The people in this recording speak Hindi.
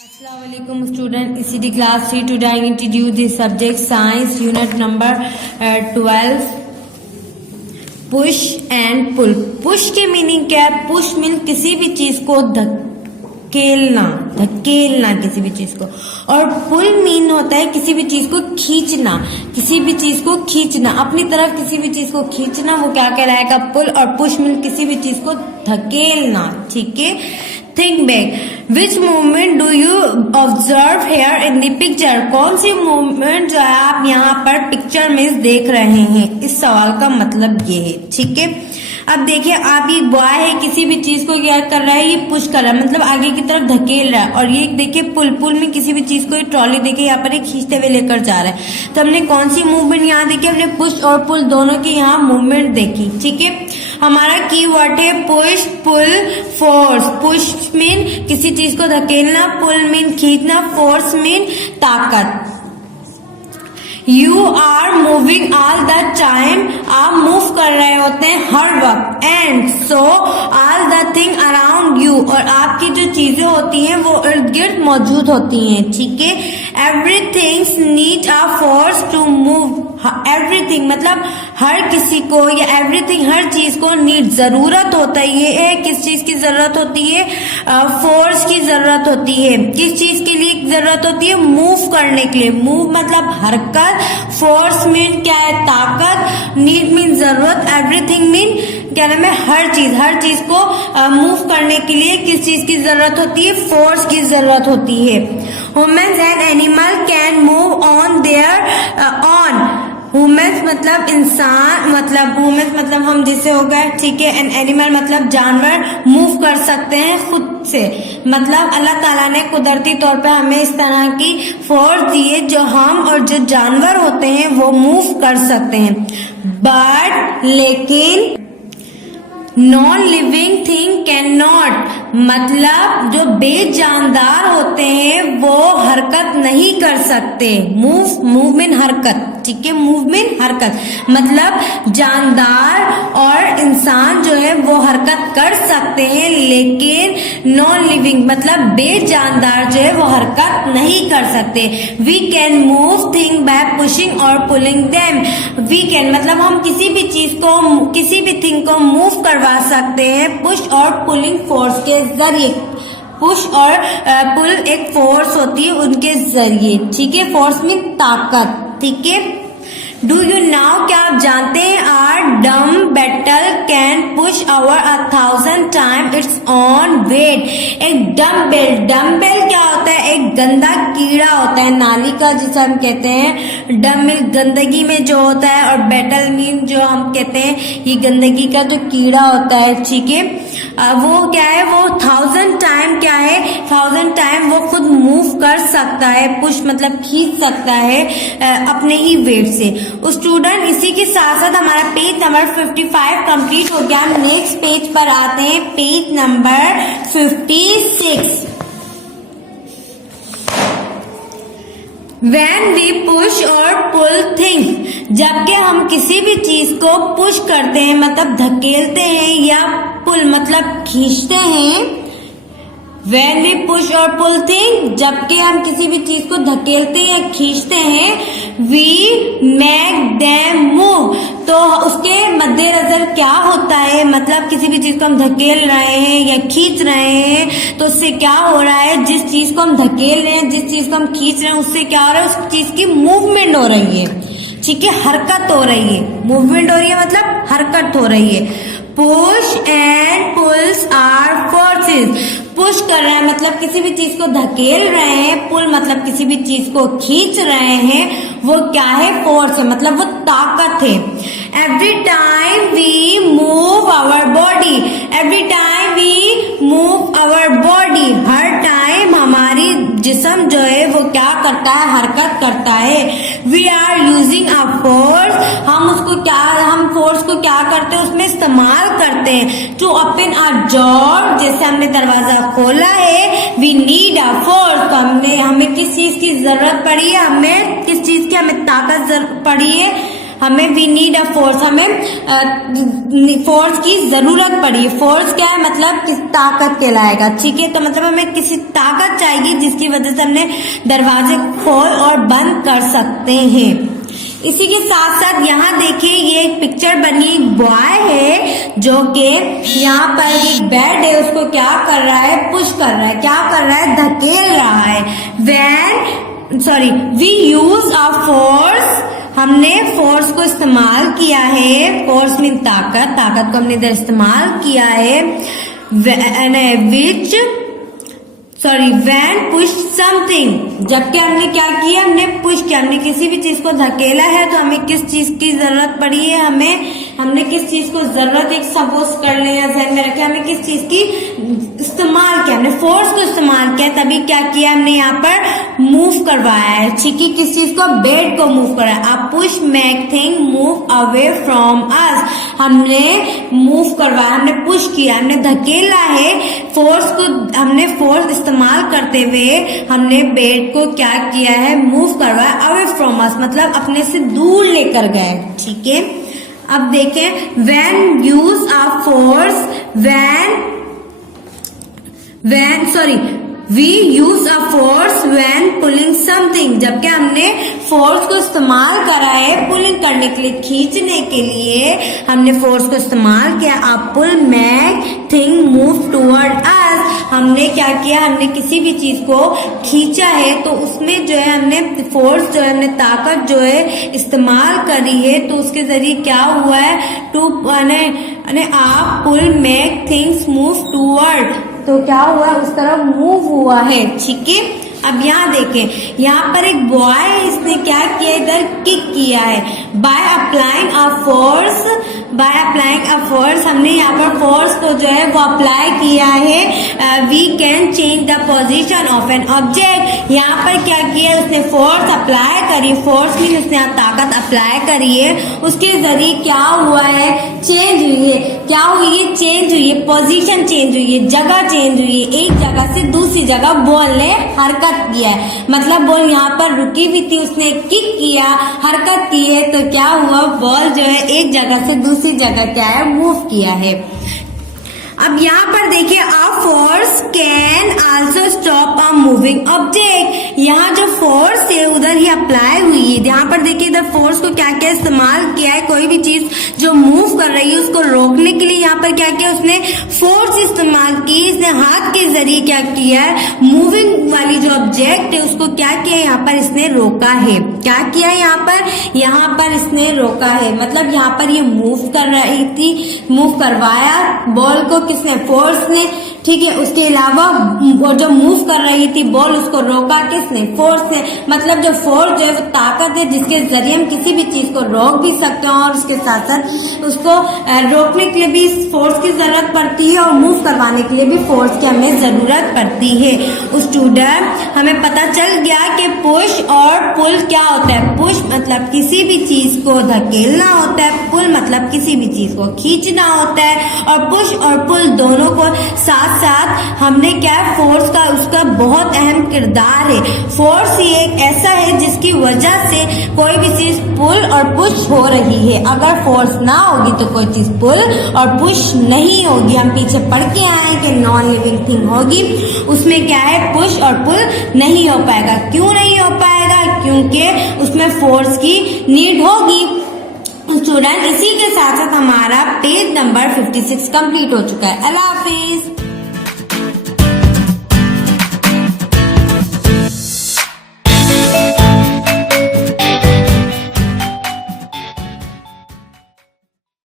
Assalamualaikum student, ECD class 3 today I introduce the subject science unit number 12 push and pull। push के मीनिंग क्या है? push मीन किसी भी चीज को धकेलना किसी भी चीज को, और पुल मीन होता है किसी भी चीज को खींचना, अपनी तरफ किसी भी चीज को खींचना, वो क्या कहलाएगा? पुल। और पुश मीन किसी भी चीज को धकेलना। ठीक है, think back, which movement do you observe here in the picture? कौन सी मूवमेंट जो है आप यहाँ पर पिक्चर में देख रहे हैं? इस सवाल का मतलब ये है। ठीक है, अब देखिए, आप ये बॉय है, किसी भी चीज को क्या कर रहा है? ये पुश कर रहा है, मतलब आगे की तरफ धकेल रहा है। और ये देखिए पुल में किसी भी चीज को ट्रॉली देखिए यहाँ पर खींचते हुए लेकर जा रहा है। तो हमने कौन सी मूवमेंट यहाँ देखी? हमने पुश और पुल दोनों की यहाँ मूवमेंट देखी। ठीक है, हमारा कीवर्ड है पुश, पुल, फोर्स। पुश मीन किसी चीज को धकेलना, पुल मीन खींचना, फोर्स मीन ताकत। You are moving all the time, आप मूव कर रहे होते हैं हर वक्त। And so all the thing around you, और आपकी जो चीजें होती हैं वो इर्द गिर्द मौजूद होती हैं। ठीक है, everything needs a force to move। Everything मतलब हर किसी को, या एवरीथिंग हर चीज को नीड जरूरत होता है। ये है किस चीज की जरूरत होती है? फोर्स की जरूरत होती है। किस चीज के लिए जरूरत होती है? मूव करने के लिए। मूव मतलब हरकत, फोर्स मीन क्या है? ताकत, नीड मीन जरूरत, एवरीथिंग मीन क्या नाम है? हर चीज को मूव करने के लिए किस चीज की जरूरत होती है? फोर्स की जरूरत होती है। Humans and animal can move on their on. Humans मतलब इंसान, मतलब हम जिसे हो गए। ठीक है, एंड एनिमल मतलब जानवर मूव कर सकते हैं खुद से। मतलब अल्लाह ताला ने कुदरती तौर पे हमें इस तरह की फोर्स दी है जो हम और जो जानवर होते हैं वो मूव कर सकते हैं। बट लेकिन non living thing can not, मतलब जो बेजानदार होते हैं वो हरकत नहीं कर सकते। मूव मीन हरकत। ठीक है, मूव मीन हरकत, मतलब जानदार और इंसान जो है वो हरकत कर सकते हैं, लेकिन नॉन लिविंग मतलब बेजानदार जो है वो हरकत नहीं कर सकते। We can move thing by pushing और पुलिंग देम। वी कैन मतलब हम किसी भी चीज को, किसी भी थिंग को मूव करवा सकते हैं पुश और पुलिंग फोर्स के जरिए। पुश और पुल एक फोर्स होती है उनके जरिए। ठीक है, फोर्स मीन ताकत। ठीक है, डू यू नाउ, क्या आप जानते हैं? Are dung beetle can push over 1000 time its own weight. एक डम्बेल क्या होता है? एक गंदा कीड़ा होता है, नाली का, जिसे हम कहते हैं। डम में गंदगी में जो होता है, और बेटल मीन जो हम कहते हैं ये गंदगी का जो कीड़ा होता है। ठीक है, वो क्या है? वो 1000 टाइम क्या है? 1000 टाइम वो खुद मूव कर सकता है। पुश मतलब खींच सकता है अपने ही वेट से। स्टूडेंट, इसी के साथ साथ हमारा पेज नंबर 55 कंप्लीट हो गया। नेक्स्ट पेज पर आते हैं, page number 56। When we push or pull things, जबकि हम किसी भी चीज को पुश करते हैं मतलब धकेलते हैं, या पुल मतलब खींचते हैं। When we push or pull things, जबकि हम किसी भी चीज को धकेलते हैं या खींचते हैं, we make them move। तो उसके मद्देनजर क्या होता है? मतलब किसी भी चीज को हम धकेल रहे हैं या खींच रहे हैं, तो उससे क्या हो रहा है? जिस चीज को हम धकेल रहे हैं, जिस चीज को हम खींच रहे हैं, उससे क्या हो रहा है? उस चीज की मूवमेंट हो रही है। ठीक है, हरकत हो रही है। मूवमेंट हो रही है मतलब हरकत हो रही है। Push and pulls are forces. Push कर रहे हैं मतलब किसी भी चीज को धकेल रहे हैं, पुल मतलब किसी भी चीज को खींच रहे हैं, वो क्या है? फोर्स है, मतलब वो ताकत है। Every time we move our body, every time we move our body, हर टाइम हमारी जिस्म जो है वो क्या करता है? हरकत करता है। We are using a force, हम फोर्स को क्या करते हैं? उसमें इस्तेमाल करते हैं। टू ओपन अ डोर, जैसे हमने दरवाजा खोला है, वी नीड अ फोर्स, तो हमें किस चीज की जरूरत पड़ी है? हमें किस चीज की हमें ताकत पड़ी है? हमें वी नीड अ फोर्स, हमें फोर्स की जरूरत पड़ी। फोर्स क्या है, मतलब किस ताकत कहलाएगा, ठीक है। तो मतलब हमें किसी ताकत चाहिए जिसकी वजह से हमने दरवाजे खोल और बंद कर सकते हैं। इसी के साथ साथ यहाँ देखिए ये एक पिक्चर बनी, एक बॉय है जो कि यहाँ पर एक बेड है, उसको क्या कर रहा है, पुश कर रहा है, क्या कर रहा है, धकेल रहा है। वी यूज अ फोर्स, हमने फोर्स को इस्तेमाल किया है। फोर्स मीन ताकत, ताकत को हमने इधर इस्तेमाल किया है। व्हेन पुश समथिंग, जबकि हमने क्या किया, हमने पुश किया, हमने किसी भी चीज को धकेला है। तो हमें किस चीज की जरूरत पड़ी है, हमने किस चीज को जरूरत, एक सपोज कर ले या ध्यान में रखे, हमने किस चीज की इस्तेमाल किया, हमने फोर्स को इस्तेमाल किया, तभी क्या किया, हमने यहाँ पर मूव करवाया है, ठीक है। किस चीज को, बेड को मूव कराया। A push make thing move away from us, हमने मूव करवाया, हमने पुश किया, हमने धकेला है। फोर्स को हमने फोर्स इस्तेमाल करते हुए हमने बेड को क्या किया है, मूव करवाया, अवे फ्रॉम अस मतलब अपने से दूर लेकर गए, ठीक है। अब देखें, when use a force, we use a force when pulling something, जबकि हमने फोर्स को इस्तेमाल करा है पुलिंग करने के लिए, खींचने के लिए हमने फोर्स को इस्तेमाल किया। अ पुल मेक थिंग मूव टुवर्ड अस, हमने क्या किया, हमने किसी भी चीज को खींचा है तो उसमें जो है हमने फोर्स जो है, हमने ताकत जो है इस्तेमाल करी है। तो उसके जरिए क्या हुआ है, आप पुल मेक थिंग्स मूव टुवर्ड, तो क्या हुआ, उस तरफ मूव हुआ है, ठीक है। अब यहाँ देखें, यहाँ पर एक बॉय है, इसने क्या किया, इधर किक किया है। बाय अप्लाइंग अ फोर्स, हमने यहाँ पर फोर्स को जो है वो अप्लाई किया है। We can change the position of an object, यहाँ पर क्या किया, उसने फोर्स अप्लाई करी, फोर्स मीन उसने यहाँ ताकत अप्लाई करी है, उसके जरिए क्या हुआ है, चेंज हुई है। क्या हुई है, चेंज हुई है, पोजीशन चेंज हुई है, जगह चेंज हुई है, एक जगह से दूसरी जगह बॉल ने हरकत किया है। मतलब बॉल यहाँ पर रुकी हुई थी, उसने किक किया, हरकत की है, तो क्या हुआ, बॉल जो है एक जगह से दूसरी जगह क्या है, मूव किया है। अब यहाँ पर देखिए, a force can also stop a moving object, यहाँ जो फोर्स है उधर ही अप्लाई हुई है। यहाँ पर देखिए, इधर फोर्स को क्या क्या इस्तेमाल किया है, कोई भी चीज जो मूव कर रही है उसको रोकने के लिए यहाँ पर क्या किया, उसने फोर्स इस्तेमाल की, इसने हाथ के जरिए क्या किया है, मूविंग वाली जो ऑब्जेक्ट है उसको क्या किया, यहाँ पर इसने रोका है। क्या किया है यहाँ पर इसने रोका है, मतलब यहाँ पर ये मूव कर रही थी, मूव करवाया बॉल को किसने, फोर्स ने, ठीक है। उसके अलावा वो जो मूव कर रही थी बॉल, उसको रोका किसने, फोर्स ने। मतलब जो फोर्स जो है वो ताकत है जिसके जरिए हम किसी भी चीज को रोक भी सकते हैं और उसके साथ साथ उसको रोकने के लिए भी फोर्स की जरूरत पड़ती है और मूव करवाने के लिए भी फोर्स की हमें जरूरत पड़ती है। स्टूडेंट, हमें पता चल गया कि पुश और पुल क्या होता है। पुश मतलब किसी भी चीज को धकेलना होता है, पुल मतलब किसी भी चीज को खींचना होता है, और पुश और पुल दोनों को साथ हमने क्या है, फोर्स का उसका बहुत अहम किरदार है। फोर्स ही एक ऐसा है जिसकी वजह से कोई भी चीज पुल और पुश हो रही है। अगर फोर्स ना होगी तो कोई चीज पुल और पुश नहीं होगी। हम पीछे पढ़ के आए कि नॉन लिविंग थिंग होगी, उसमें क्या है, पुश और पुल नहीं हो पाएगा। क्यों नहीं हो पाएगा, क्योंकि उसमें फोर्स की नीड होगी। स्टूडेंट, इसी के साथ साथ हमारा पेज नंबर 56 कंप्लीट हो चुका है। अल्लाह हाफिज।